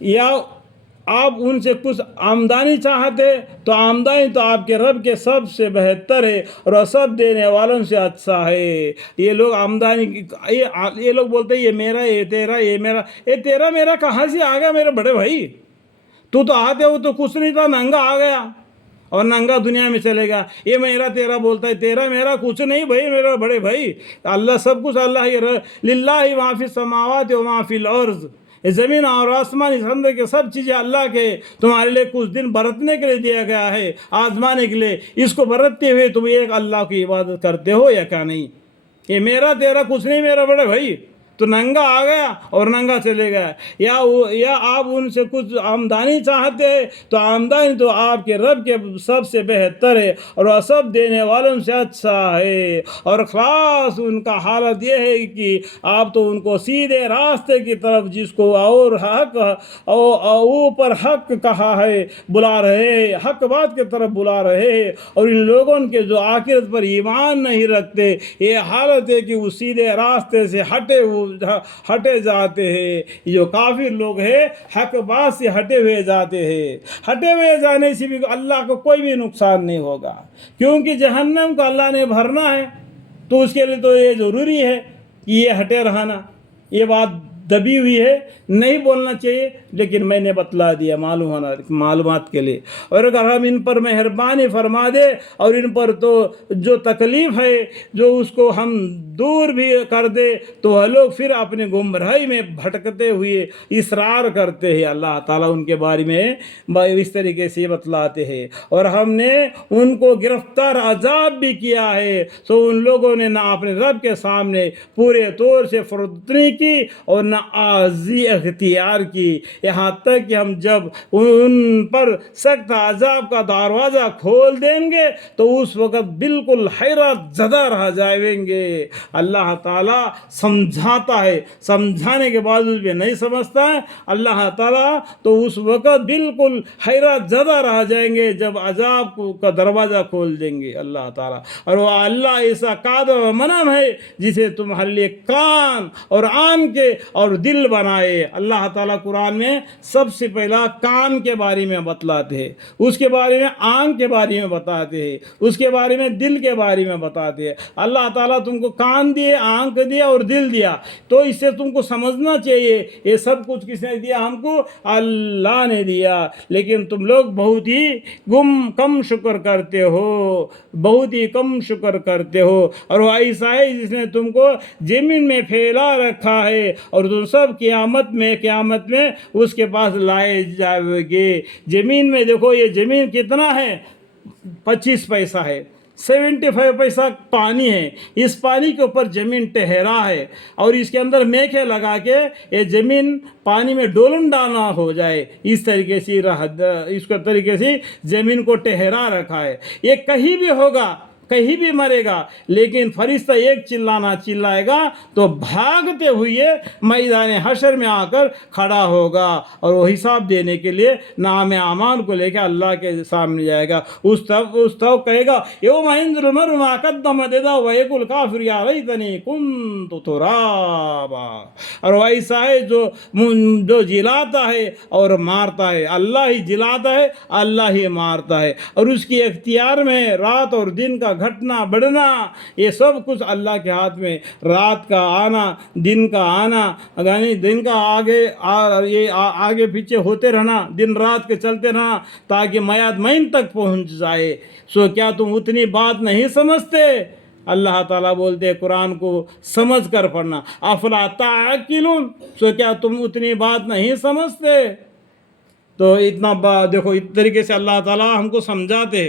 یا آپ ان سے کچھ آمدنی چاہتے تو آمدنی تو آپ کے رب کے سب سے بہتر ہے اور سب دینے والوں سے اچھا ہے۔ یہ لوگ آمدنی یہ لوگ بولتے ہیں یہ میرا، یہ تیرا، یہ میرا، یہ تیرا میرا کہاں سے آ گیا میرے بڑے بھائی؟ تو آتے ہو تو کچھ نہیں تھا، ننگا آ گیا اور ننگا دنیا میں چلے گا۔ یہ میرا تیرا بولتا ہے، تیرا میرا کچھ نہیں بھائی میرا بڑے بھائی، اللہ سب کچھ اللہ ہی، للہ ما فی السماوات و ما فی الارض، زمین اور آسمان اس اندر کے سب چیزیں اللہ کے، تمہارے لیے کچھ دن برتنے کے لیے دیا گیا ہے، آزمانے کے لیے، اس کو برتتے ہوئے تم ایک اللہ کی عبادت کرتے ہو یا کیا نہیں؟ یہ میرا تیرا کچھ نہیں میرا بڑے بھائی، تو ننگا آ گیا اور ننگا چلے گیا۔ یا آپ ان سے کچھ آمدنی چاہتے ہیں تو آمدنی تو آپ کے رب کے سب سے بہتر ہے اور وہ سب دینے والوں سے اچھا ہے۔ اور خاص ان کا حالت یہ ہے کہ آپ تو ان کو سیدھے راستے کی طرف، جس کو اور حق اوپر حق کہا ہے، بلا رہے ہیں، حق بات کی طرف بلا رہے ہیں، اور ان لوگوں کے جو آخرت پر ایمان نہیں رکھتے، یہ حالت ہے کہ وہ سیدھے راستے سے ہٹے جاتے ہیں۔ جو کافر لوگ ہیں حق بات سے ہٹے ہوئے جاتے ہیں۔ ہٹے ہوئے جانے سے بھی اللہ کو کوئی بھی نقصان نہیں ہوگا، کیونکہ جہنم کو اللہ نے بھرنا ہے، تو اس کے لیے تو یہ ضروری ہے کہ یہ ہٹے رہنا۔ یہ بات دبی ہوئی ہے، نہیں بولنا چاہیے، لیکن میں نے بتلا دیا معلومات کے لیے۔ اور اگر ہم ان پر مہربانی فرما دے اور ان پر تو جو تکلیف ہے جو اس کو ہم دور بھی کر دے، تو وہ لوگ پھر اپنے گمراہی میں بھٹکتے ہوئے اصرار کرتے ہیں۔ اللہ تعالیٰ ان کے بارے میں اس طریقے سے بتلاتے ہیں۔ اور ہم نے ان کو گرفتار عذاب بھی کیا ہے، تو ان لوگوں نے نہ اپنے رب کے سامنے پورے طور سے فرطنی کی اور نہ عاجزی اختیار کی، یہاں تک کہ ہم جب ان پر سخت عذاب کا دروازہ کھول دیں گے تو اس وقت بالکل حیرت زدہ رہ جائیں گے۔ اللہ تعالیٰ سمجھاتا ہے، سمجھانے کے باوجود بھی نہیں سمجھتا ہے اللہ تعالیٰ، تو اس وقت بالکل حیرت زدہ رہ جائیں گے جب عذاب کا دروازہ کھول دیں گے اللہ تعالیٰ۔ اور وہ اللہ ایسا قادر و منعم ہے جسے تمہارے لیے کان اور آن کے اور دل بنائے۔ اللہ تعالیٰ قرآن میں سب سے پہلا کان کے بارے میں بتلاتے ہیں، اس کے بارے میں آنکھ کے بارے میں بتاتے ہیں، اس کے بارے میں دل کے بارے میں بتاتے ہیں۔ اللہ تعالیٰ تم کو کان دیے، آنکھ دیا اور دل دیا، تو اس سے تم کو سمجھنا چاہیے یہ سب کچھ کس نے دیا؟ ہم کو اللہ نے دیا، لیکن تم لوگ بہت ہی کم شکر کرتے ہو، بہت ہی کم شکر کرتے ہو۔ اور وہ ایسا ہے جس نے تم کو زمین میں پھیلا رکھا ہے اور تم سب قیامت میں اس کے پاس لائے جاؤ گے۔ زمین میں دیکھو، یہ زمین کتنا ہے؟ 25 پیسہ ہے، 75 پیسہ پانی ہے، اس پانی کے اوپر زمین ٹہرا ہے، اور اس کے اندر میکھے لگا کے یہ زمین پانی میں ڈولن ڈالنا ہو جائے، اس طریقے سے زمین کو ٹہرا رکھا ہے۔ یہ کہیں بھی ہوگا، کہیں بھی مرے گا، لیکن فرشتہ ایک چلانا چلائے گا تو بھاگتے ہوئے میدان حشر میں آ کر کھڑا ہوگا، اور وہ حساب دینے کے لیے نام اعمال کو لے کے اللہ کے سامنے جائے گا۔ اس توقع کہے گا یوم ينظر المرء ما قدمت يداه ويقول الكافر يا ليتني كنت ترابا۔ اور وہ ایسا ہے جو جلاتا ہے اور مارتا ہے، اللہ ہی جلاتا ہے، اللہ ہی مارتا ہے، اور اس کی اختیار میں رات اور دن کا گھٹنا بڑھنا، یہ سب کچھ اللہ کے ہاتھ میں۔ رات کا آنا، دن کا آنا، یعنی دن کا آگے پیچھے ہوتے رہنا، دن رات کے چلتے رہنا تاکہ میعاد مین تک پہنچ جائے۔ سو کیا تم اتنی بات نہیں سمجھتے؟ اللہ تعالیٰ بولتے ہیں قرآن کو سمجھ کر پڑھنا، افلا تعقلون، سو کیا تم اتنی بات نہیں سمجھتے؟ تو اتنا دیکھو، اس طریقے سے اللہ تعالیٰ ہم کو سمجھاتے ہیں۔